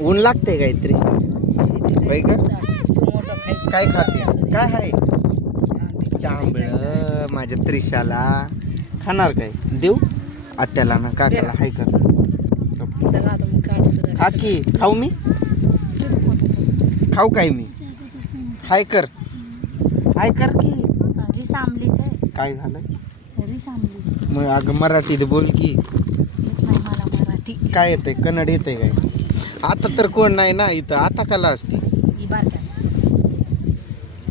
ऊन लागते काहीतरी. बाई का? काय खाते? काय आहे? जांभळ माझ्या त्रिशाला. खाणार काय? देऊ? आत्याला ना काकाला. हाय कर खा की खाऊ मी? खाऊ काय मी? हाय कर. हाय कर की. रिस आहे. काय झालं? रिस मग अगं मराठीत बोल की. येत नाही मला मराठी. काय येतंय? कन्नड येतंय काय? आता तर कोण नाही ना इथं. आता कला असते. ही बारक्या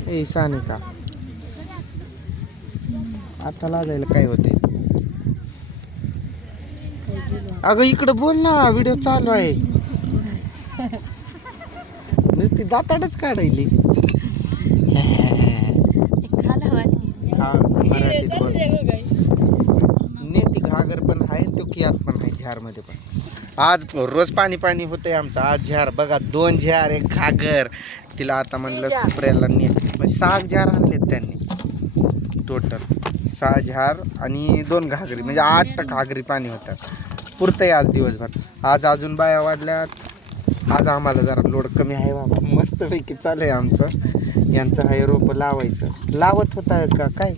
ए सानिका आता लागायला काय होते? अगं इकडं बोल ना. व्हिडिओ चालू आहे. नुसती दाताडच काढायली. खालं हा मराठीत बोल. तो कियात पण आहे झारमध्ये पण. आज रोज पाणी पाणी होतंय आमचं. आज झार बघा दोन झार एक घागर. तिला आता म्हणलं सुप्र्याला ने म्हणजे सहा झार आणलेत त्यांनी. टोटल सहा झार आणि दोन घागरी. म्हणजे आठ घागरी पाणी होतं पुरतंय आज दिवसभर. आज अजून बाया वाढल्यात. आज आम्हाला जरा लोड कमी आहे बाबा मस्तपैकी चालू आहे आमचं. यांचं आहे रोपं लावायचं. लावत होता का? काय?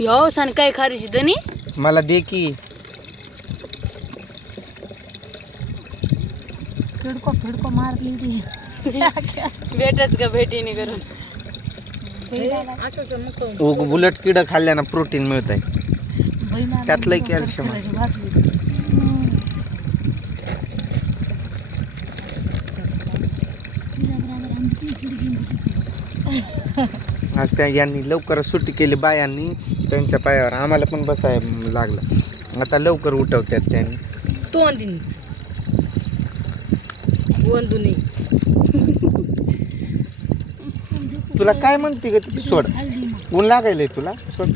यो सन काय खारीशी दनी मला दे की. फिडको फिडको मारली ती. भेटच का भेटीने करून उग बुलट किड खाल्ल्यानं प्रोटीन मिळत आहे त्यात लय calcium आहे. आज त्या यांनी लवकर सुट्टी केली बायांनी. त्यांच्या पायावर. आम्हाला पण बसाय लागलं. आता लवकर उठवतात त्यांनी. तोंदिनी वंदुनी तुला काय म्हणते ग ती? सोड. ऊन लागायलंय तुला? सोड.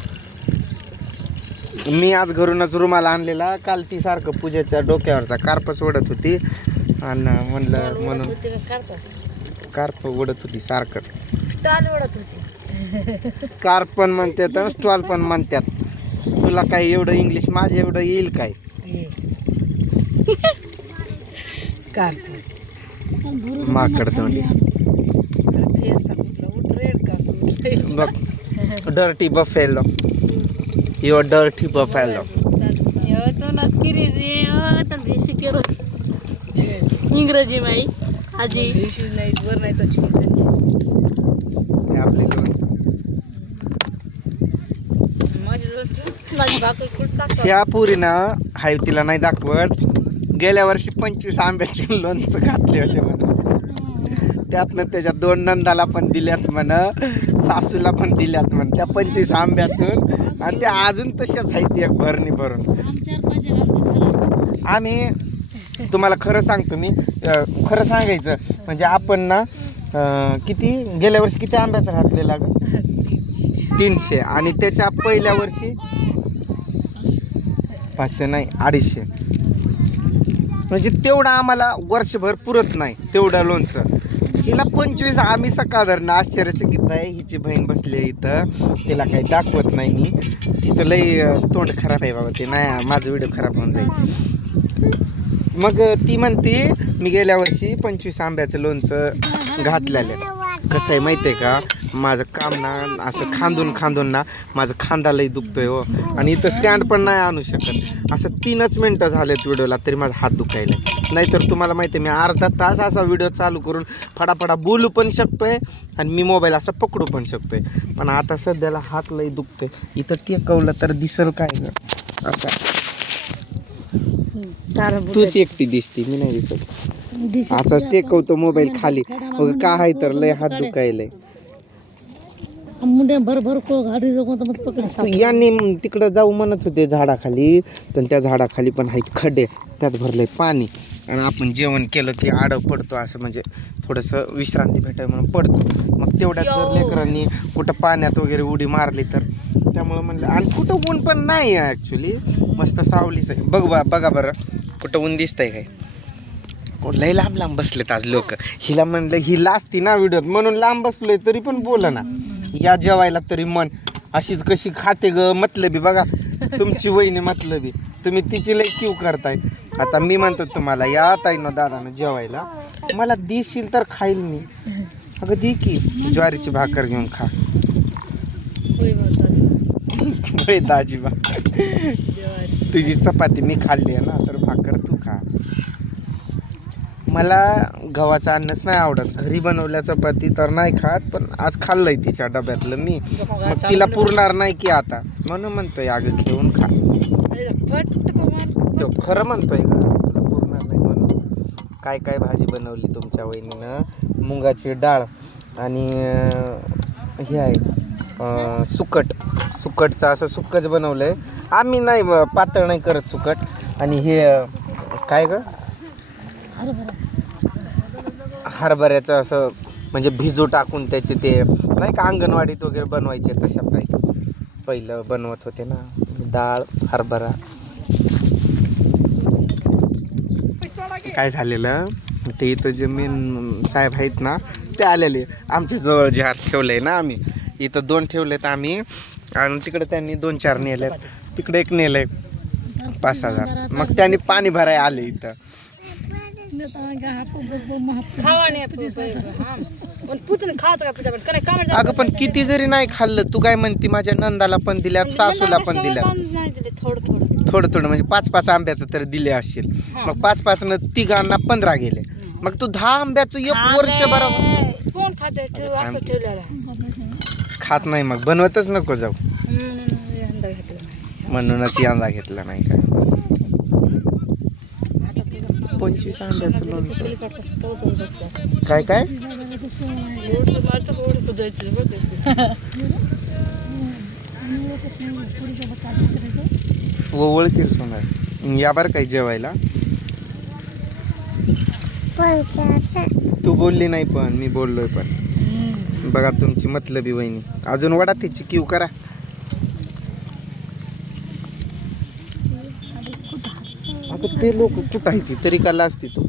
मी आज घरूनच रुमाला आणलेला. काल ती सारखं पूजेच्या डोक्यावरचा कार्प सोडत होती. आणि म्हणलं म्हणून कार्प ओढत होती सारखं. स्टॉल ओढत होती. स्कार्फ पण म्हणतात आणि स्टॉल पण म्हणतात. तुला काय एवढं इंग्लिश माझं एवढं येईल काय? कारतो माकड तोंडी. बघ डर्टी बफेलो यो डर्टी बफेलो इंग्रजी माई आजी. हे आपले लोणचं माझी भाकर कुठं ह्या पुरीनं हाय तिला नाही दाखवत. गेल्या वर्षी पंचवीस आंब्याचे लोणचं घातले होते म्हण. त्यातनं त्याच्या दोन नंदाला पण दिल्यात म्हण. सासूला पण दिल्यात म्हण. त्या पंचवीस आंब्यातून. आणि त्या अजून तशाच आहेत एक भरणी भरून. आम्ही तुम्हाला खरं सांगतो मी खरं सांगायचं म्हणजे आपण ना किती गेल्या वर्षी किती आंब्याचा घातलेला ग तीनशे. आणि त्याच्या पहिल्या वर्षी पाचशे नाही अडीचशे. म्हणजे तेवढं आम्हाला वर्षभर पुरत नाही तेवढं लोणचं. हिला पंचवीस आम्ही सकाळधरनं आश्चर्यचकित आहे हिची बहीण बसली आहे इथं. तिला काही दाखवत नाही मी. तिचं लई तोंड खराब आहे बाबा ते नाही माझं व्हिडिओ खराब होऊन जाईल. मग ती म्हणते मी गेल्या वर्षी पंचवीस आंब्याचं लोणचं घातलेलं कसं आहे माहिती आहे का? माझं काम ना असं खांदून खांदून ना माझं खांदा लई दुखतोय हो. आणि इथं स्टँड पण नाही आणू शकत. असं तीनच मिनटं झालेत व्हिडिओला तरी माझा हात दुखायला नाहीतर तुम्हाला माहिती आहे मी अर्धा तास असा व्हिडिओ चालू करून फडाफडा बोलू पण शकतोय आणि मी मोबाईल असा पकडू पण शकतोय. पण आता सध्याला हात लई दुखतोय. इथं टेकवलं तर दिसल काय ग? असं. तूच एकटी दिसती मी नाही दिसत. असाच टेकवतो मोबाईल खाली. मग काय आहे तर लय हात दुखायलंय. मुंडे भर भर को गाडी जगून तर मग पकड यांनी तिकडं जाऊ म्हणत होते झाडाखाली पण त्या झाडाखाली पण आहेत खड्डे त्यात भरलंय पाणी. आणि आपण जेवण केलं की आडं पडतो असं म्हणजे थोडंसं विश्रांती भेटाय म्हणून पडतो. मग तेवढ्यात जर लेकरांनी कुठं पाण्यात वगैरे उडी मारली तर त्यामुळं म्हणलं आणि कुठं ऊन पण नाही आहे ॲक्च्युली मस्त सावलीच आहे. बघ बा बघा बरं कुठं ऊन दिसतंय काय. कोण लय लांब लांब बसलेत आज लोक. हिला म्हणलं ही लाजती ना व्हिडिओत. म्हणून लांब बसलोय तरी पण बोला ना या जेवायला तरी मन. अशीच कशी खाते ग मतलबी बघा. तुमची वहिनी मतलबी. तुम्ही तिची लय क्यू करताय. आता मी म्हणतो तुम्हाला या ताईनं दादानं जेवायला. मला देशील तर खाईल मी. अगं दे की ज्वारीची भाकर घेऊन खा. होय बा, चालेल. होय दाजी बा जेवायला. तुझी चपाती मी खाल्ली आहे ना तर भाकर तू मला गव्हाचं अन्नच नाही आवडत. घरी बनवल्या चपाती तर नाही खात पण आज खाल्लंय तिच्या डब्यातलं मी. मग तिला पुरणार नाही की आता. म्हणून म्हणतोय अगं घेऊन खा. तो खरं म्हणतोय पुरणार नाही म्हणून. काय काय भाजी बनवली तुमच्या वहिनीनं? मुगाची डाळ आणि हे आहे सुकट. सुकटचं असं सुक्कच बनवलंय. आम्ही नाही पातळ नाही करत सुकट. आणि हे काय ग? हरभऱ्याचं असं म्हणजे भिजू टाकून त्याचे ते नाही का अंगणवाडीत वगैरे बनवायचे तशा टाईप. पहिलं बनवत होते ना डाळ हरभरा. काय झालेलं? ते इथं जे मेन साहेब आहेत ना ते आलेले. आमच्या जवळ जे हात आहे ना आम्ही इथं दोन ठेवलेत आम्ही. आणि तिकडे त्यांनी दोन चार नेले तिकडे एक नेलंय पाच हजार मग त्यांनी पाणी भराय आले इथं. पुतून खायचं का काय अगं पण किती जरी नाही खाल्लं तू काय म्हणती माझ्या नंदाला पण दिल्यात सासूला पण दिल्यात नाही दिले थोडं थोडं. थोडं थोडं म्हणजे पाच पाच आंब्याचं तर दिले असतील मग पाच पाच न तिघांना पंधरा गेले. मग तू दहा आंब्याचं एक वर्ष बरोबर कोण खाते ठेव असं ठेवलेलं. खात नाही मग बनवतच नको जाऊ. म्हणूनच यंदा घेतला नाही काय. पंचवीस लोणचं बघतो. काय काय. ओळखीर सोनार या बरं काही जेवायला. तू बोलली नाही पण मी बोललोय पण. बघा तुमची मतलबी वहिनी. अजून वडा तिची क्यू करा. अगं ते लोक कुठं आहे ती तरी काला असती तू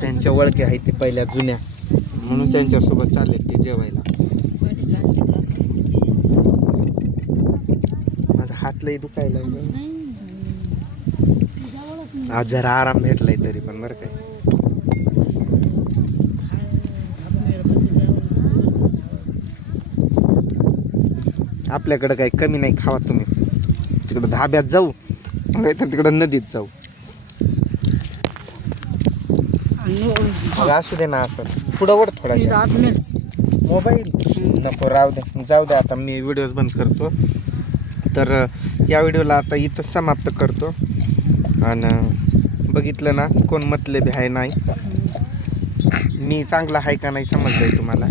त्यांच्या ओळखी आहे ते पहिल्या जुन्या. म्हणून त्यांच्यासोबत चालले ते जेवायला. माझा हात लई दुखायला लागला. आज जरा आराम भेटलाय तरी पण बरं काय आपल्याकडं काही कमी नाही खावा तुम्ही. तिकडं धाब्यात जाऊ. नाही तर तिकडं नदीत जाऊ. मग असू दे ना असं. पुढं वड थोडा मोबाईल. नको राहू दे. जाऊ दे आता मी व्हिडिओज बंद करतो. तर या व्हिडिओला आता इथंच समाप्त करतो. आणि बघितलं ना कोण मतलबी आहे नाही. मी चांगला आहे का नाही समजलंय तुम्हाला.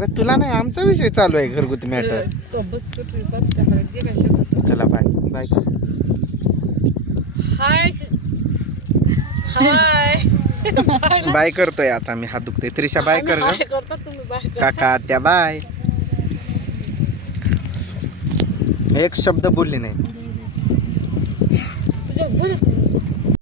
अगं तुला नाही आमचा विषय चालू आहे घरगुती मॅटर चला bye bye hi hi bye करतोय आता मी हात दुखतोय. त्रिशा बाय कर ग. काका त्या बाय एक शब्द बोलली नाही. तुझ्या बोल